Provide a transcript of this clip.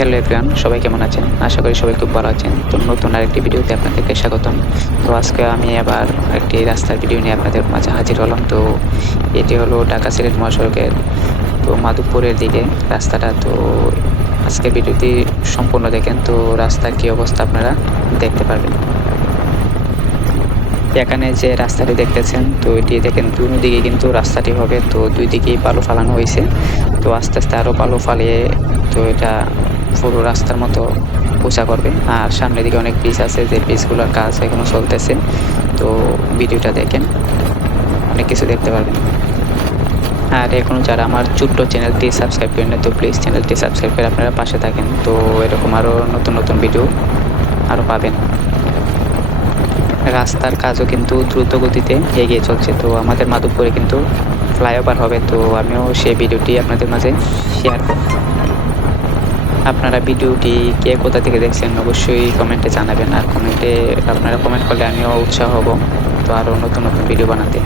Hello everyone, সবাই কেমন আছেন? আশা করি সবাই খুব ভালো আছেন। তো নতুন আরেকটি ভিডিওতে আপনাদেরকে স্বাগতম। তো আজকে আমি আবার একটি রাস্তার ভিডিও নিয়ে আপনাদের মাঝে হাজির হলাম। তো এটি হলো ঢাকা-সিলেট মহাসড়কের তো মাধবপুরের দিকে রাস্তাটা। তো আজকের ভিডিওটি সম্পূর্ণ দেখেন, তো রাস্তার কী অবস্থা আপনারা দেখতে পারবেন। এখানে যে রাস্তাটি দেখতেছেন, তো এটি দেখেন দুদিকে কিন্তু রাস্তাটি হবে, তো দুই দিকেই বালু ফালানো হয়েছে। তো আস্তে আস্তে আরও বালু ফালিয়ে তো এটা পুরো রাস্তার মতো উঁচা করবে। আর সামনের দিকে অনেক ব্রিজ আছে, যে ব্রিজগুলোর কাজ এখনো চলতেছে। তো ভিডিওটা দেখেন, অনেক কিছু দেখতে পারবেন। আর এখনও যারা আমার ছোট্ট চ্যানেলটি সাবস্ক্রাইব করেন না, তো প্লিজ চ্যানেলটি সাবস্ক্রাইব করে আপনারা পাশে থাকেন। তো এরকম আরও নতুন নতুন ভিডিও আরও পাবেন। রাস্তার কাজও কিন্তু দ্রুত গতিতে এগিয়ে চলছে। তো আমাদের মাধবপুরে কিন্তু ফ্লাইওভার হবে, তো আমিও সেই ভিডিওটি আপনাদের মাঝে শেয়ার করব। আপনারা ভিডিওটি কে কোথা থেকে দেখছেন অবশ্যই কমেন্টে জানাবেন। আর আপনারা কমেন্ট করলে আমিও উৎসাহ হব তো আরও নতুন নতুন ভিডিও বানাতে।